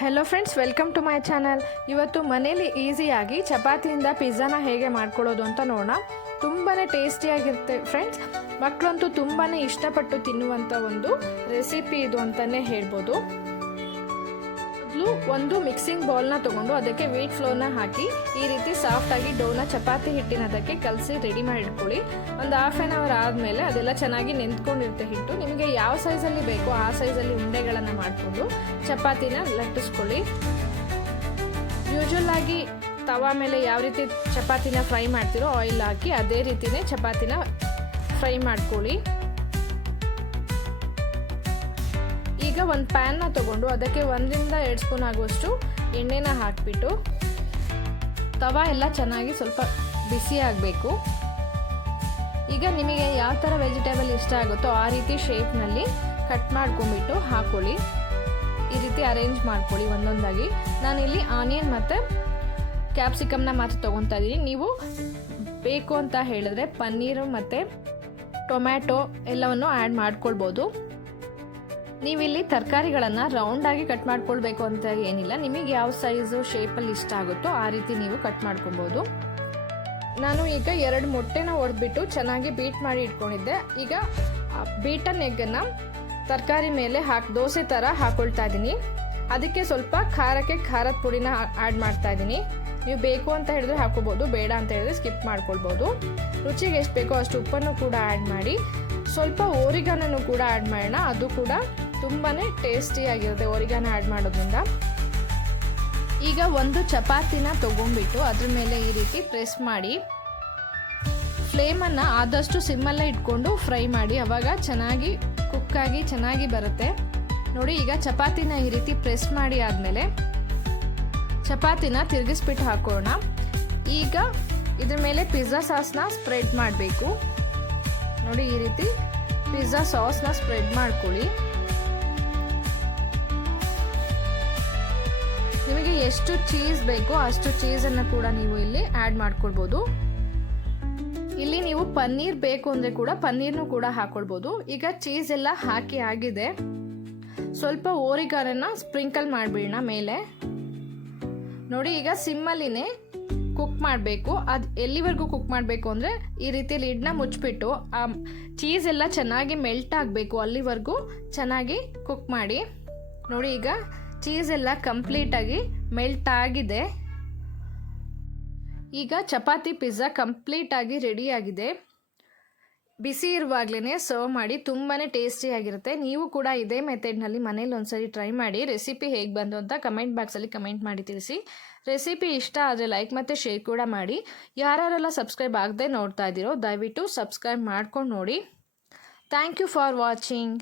Hello friends, welcome to my channel. ಇವತ್ತು ಮನೇಲಿ ಈಸಿಯಾಗಿ ಚಪಾತಿಯಿಂದ ಪಿಜ್ಜಾನ ಹೇಗೆ ಮಾಡ್ಕೊಳ್ಳೋದು ಅಂತ ನೋಡೋಣ. ತುಂಬಾ ಟೇಸ್ಟಿಯಾಗಿರುತ್ತೆ ಫ್ರೆಂಡ್ಸ್. ಮಕ್ಕಳಂತೂ ತುಂಬಾ ಇಷ್ಟಪಟ್ಟು ತಿನ್ನುವಂಥ ಒಂದು ರೆಸಿಪಿ ಇದು ಅಂತಲೇ ಹೇಳ್ಬೋದು. ಒಂದು ಮಿಕ್ಸಿಂಗ್ ಬೌಲ್ನ ತೊಗೊಂಡು ಅದಕ್ಕೆ ವೀಟ್ ಫ್ಲೋರ್ನ ಹಾಕಿ ಈ ರೀತಿ ಸಾಫ್ಟಾಗಿ ಡೋನ ಚಪಾತಿ ಹಿಟ್ಟಿನ ಅದಕ್ಕೆ ಕಲಸಿ ರೆಡಿ ಮಾಡಿ ಇಟ್ಕೊಳ್ಳಿ. ಒಂದು ಹಾಫ್ ಆನ್ ಅವರ್ ಆದಮೇಲೆ ಅದೆಲ್ಲ ಚೆನ್ನಾಗಿ ನೆಂದ್ಕೊಂಡಿರುತ್ತೆ ಹಿಟ್ಟು. ನಿಮಗೆ ಯಾವ ಸೈಜಲ್ಲಿ ಬೇಕೋ ಆ ಸೈಜಲ್ಲಿ ಉಂಡೆಗಳನ್ನು ಮಾಡಿಕೊಂಡು ಚಪಾತಿನ ಲಟ್ಟಿಸ್ಕೊಳ್ಳಿ. ಯೂಶುವಲ್ ಆಗಿ ತವಾ ಮೇಲೆ ಯಾವ ರೀತಿ ಚಪಾತಿನ ಫ್ರೈ ಮಾಡ್ತೀರೋ ಆಯಿಲ್ ಹಾಕಿ ಅದೇ ರೀತಿಯೇ ಚಪಾತಿನ ಫ್ರೈ ಮಾಡ್ಕೊಳ್ಳಿ. ಈಗ ಒಂದು ಪ್ಯಾನ್ನ ತೊಗೊಂಡು ಅದಕ್ಕೆ 1 ರಿಂದ 2 ಸ್ಪೂನ್ ಆಗುವಷ್ಟು ಎಣ್ಣೆನ ಹಾಕಿಬಿಟ್ಟು ತವಾ ಎಲ್ಲ ಚೆನ್ನಾಗಿ ಸ್ವಲ್ಪ ಬಿಸಿ ಆಗಬೇಕು. ಈಗ ನಿಮಗೆ ಯಾವ ಥರ ವೆಜಿಟೇಬಲ್ ಇಷ್ಟ ಆಗುತ್ತೋ ಆ ರೀತಿ ಶೇಪ್ನಲ್ಲಿ ಕಟ್ ಮಾಡ್ಕೊಂಡ್ಬಿಟ್ಟು ಹಾಕ್ಕೊಳ್ಳಿ. ಈ ರೀತಿ ಅರೇಂಜ್ ಮಾಡ್ಕೊಳ್ಳಿ ಒಂದೊಂದಾಗಿ. ನಾನಿಲ್ಲಿ ಆನಿಯನ್ ಮತ್ತು ಕ್ಯಾಪ್ಸಿಕಮ್ನ ಮಾತ್ರ ತೊಗೊತಾ ಇದ್ದೀನಿ. ನೀವು ಬೇಕು ಅಂತ ಹೇಳಿದ್ರೆ ಪನ್ನೀರು ಮತ್ತು ಟೊಮ್ಯಾಟೊ ಎಲ್ಲವನ್ನು ಆ್ಯಡ್ ಮಾಡ್ಕೊಳ್ಬೋದು. ನೀವಿಲ್ಲಿ ತರಕಾರಿಗಳನ್ನು ರೌಂಡಾಗಿ ಕಟ್ ಮಾಡ್ಕೊಳ್ಬೇಕು ಅಂತ ಏನಿಲ್ಲ. ನಿಮಗೆ ಯಾವ ಸೈಜು ಶೇಪಲ್ಲಿ ಇಷ್ಟ ಆಗುತ್ತೋ ಆ ರೀತಿ ನೀವು ಕಟ್ ಮಾಡ್ಕೊಬೋದು. ನಾನು ಈಗ 2 ಮೊಟ್ಟೆನ ಒಡೆದ್ಬಿಟ್ಟು ಚೆನ್ನಾಗಿ ಬೀಟ್ ಮಾಡಿ ಇಟ್ಕೊಂಡಿದ್ದೆ. ಈಗ ಬೀಟನ್ ಎಗ್ಗನ್ನು ತರಕಾರಿ ಮೇಲೆ ದೋಸೆ ಥರ ಹಾಕ್ಕೊಳ್ತಾ ಇದ್ದೀನಿ. ಅದಕ್ಕೆ ಸ್ವಲ್ಪ ಖಾರದ ಪುಡಿನ ಆ್ಯಡ್ ಮಾಡ್ತಾ ಇದ್ದೀನಿ. ನೀವು ಬೇಕು ಅಂತ ಹೇಳಿದ್ರೆ ಹಾಕೋಬೋದು, ಬೇಡ ಅಂತ ಹೇಳಿದ್ರೆ ಸ್ಕಿಪ್ ಮಾಡ್ಕೊಳ್ಬೋದು. ರುಚಿಗೆ ಎಷ್ಟು ಬೇಕೋ ಅಷ್ಟು ಉಪ್ಪನ್ನು ಕೂಡ ಆ್ಯಡ್ ಮಾಡಿ ಸ್ವಲ್ಪ ಓರಿಗಾನೂ ಕೂಡ ಆ್ಯಡ್ ಮಾಡೋಣ. ಅದು ಕೂಡ ತುಂಬಾ ಟೇಸ್ಟಿಯಾಗಿರುತ್ತೆ ಓರಿಗಾನ ಆ್ಯಡ್ ಮಾಡೋದ್ರಿಂದ. ಈಗ ಒಂದು ಚಪಾತಿನ ತೊಗೊಂಡ್ಬಿಟ್ಟು ಅದ್ರ ಮೇಲೆ ಈ ರೀತಿ ಪ್ರೆಸ್ ಮಾಡಿ ಫ್ಲೇಮನ್ನು ಆದಷ್ಟು ಸಿಮ್ಮಲ್ಲೇ ಇಟ್ಕೊಂಡು ಫ್ರೈ ಮಾಡಿ. ಆವಾಗ ಚೆನ್ನಾಗಿ ಕುಕ್ಕಾಗಿ ಚೆನ್ನಾಗಿ ಬರುತ್ತೆ ನೋಡಿ. ಈಗ ಚಪಾತಿನ ಈ ರೀತಿ ಪ್ರೆಸ್ ಮಾಡಿ ಆದಮೇಲೆ ಚಪಾತಿನ ತಿರುಗಿಸ್ಬಿಟ್ಟು ಹಾಕೋಣ. ಈಗ ಇದ್ರ ಮೇಲೆ ಪಿಜ್ಜಾ ಸಾಸ್ನ ಸ್ಪ್ರೆಡ್ ಮಾಡಬೇಕು ನೋಡಿ. ಈ ರೀತಿ ಪಿಜ್ಜಾ ಸಾಸ್ನ ಸ್ಪ್ರೆಡ್ ಮಾಡ್ಕೊಳ್ಳಿ. ನಿಮಗೆ ಎಷ್ಟು ಚೀಸ್ ಬೇಕೋ ಅಷ್ಟು ಚೀಸನ್ನು ಕೂಡ ನೀವು ಇಲ್ಲಿ ಆ್ಯಡ್ ಮಾಡ್ಕೊಳ್ಬೋದು. ಇಲ್ಲಿ ನೀವು ಪನ್ನೀರ್ ಬೇಕು ಅಂದರೆ ಕೂಡ ಪನ್ನೀರ್ನು ಕೂಡ ಹಾಕ್ಕೊಳ್ಬೋದು. ಈಗ ಚೀಸ್ ಎಲ್ಲ ಹಾಕಿ ಆಗಿದೆ. ಸ್ವಲ್ಪ ಓರಿಗಾನನ್ನ ಸ್ಪ್ರಿಂಕಲ್ ಮಾಡಿಬಿಡೋಣ ಮೇಲೆ ನೋಡಿ. ಈಗ ಸಿಮ್ಮಲ್ಲಿನೇ ಕುಕ್ ಮಾಡಬೇಕು. ಅದು ಎಲ್ಲಿವರೆಗೂ ಕುಕ್ ಮಾಡಬೇಕು ಅಂದರೆ ಈ ರೀತಿ ಲಿಡ್ನ ಮುಚ್ಚಿಬಿಟ್ಟು ಆ ಚೀಸ್ ಎಲ್ಲ ಚೆನ್ನಾಗಿ ಮೆಲ್ಟ್ ಆಗಬೇಕು ಅಲ್ಲಿವರೆಗೂ ಚೆನ್ನಾಗಿ ಕುಕ್ ಮಾಡಿ ನೋಡಿ. ಈಗ ಚೀಸ್ ಎಲ್ಲ ಕಂಪ್ಲೀಟಾಗಿ ಮೆಲ್ಟ್ ಆಗಿದೆ. ಈಗ ಚಪಾತಿ ಪಿಜ್ಜಾ ಕಂಪ್ಲೀಟಾಗಿ ರೆಡಿಯಾಗಿದೆ. ಬಿಸಿ ಇರುವಾಗಲೇ ಸರ್ವ್ ಮಾಡಿ. ತುಂಬಾ ಟೇಸ್ಟಿಯಾಗಿರುತ್ತೆ. ನೀವು ಕೂಡ ಇದೇ ಮೆಥಡ್ನಲ್ಲಿ ಮನೇಲಿ ಒಂದ್ಸರಿ ಟ್ರೈ ಮಾಡಿ. ರೆಸಿಪಿ ಹೇಗೆ ಬಂತು ಅಂತ ಕಮೆಂಟ್ ಬಾಕ್ಸಲ್ಲಿ ಕಮೆಂಟ್ ಮಾಡಿ ತಿಳಿಸಿ. ರೆಸಿಪಿ ಇಷ್ಟ ಆದರೆ ಲೈಕ್ ಮತ್ತು ಶೇರ್ ಕೂಡ ಮಾಡಿ. ಯಾರೆಲ್ಲ ಸಬ್ಸ್ಕ್ರೈಬ್ ಆಗದೆ ನೋಡ್ತಾ ಇದ್ದೀರೋ ದಯವಿಟ್ಟು ಸಬ್ಸ್ಕ್ರೈಬ್ ಮಾಡ್ಕೊಂಡು ನೋಡಿ. Thank you for watching.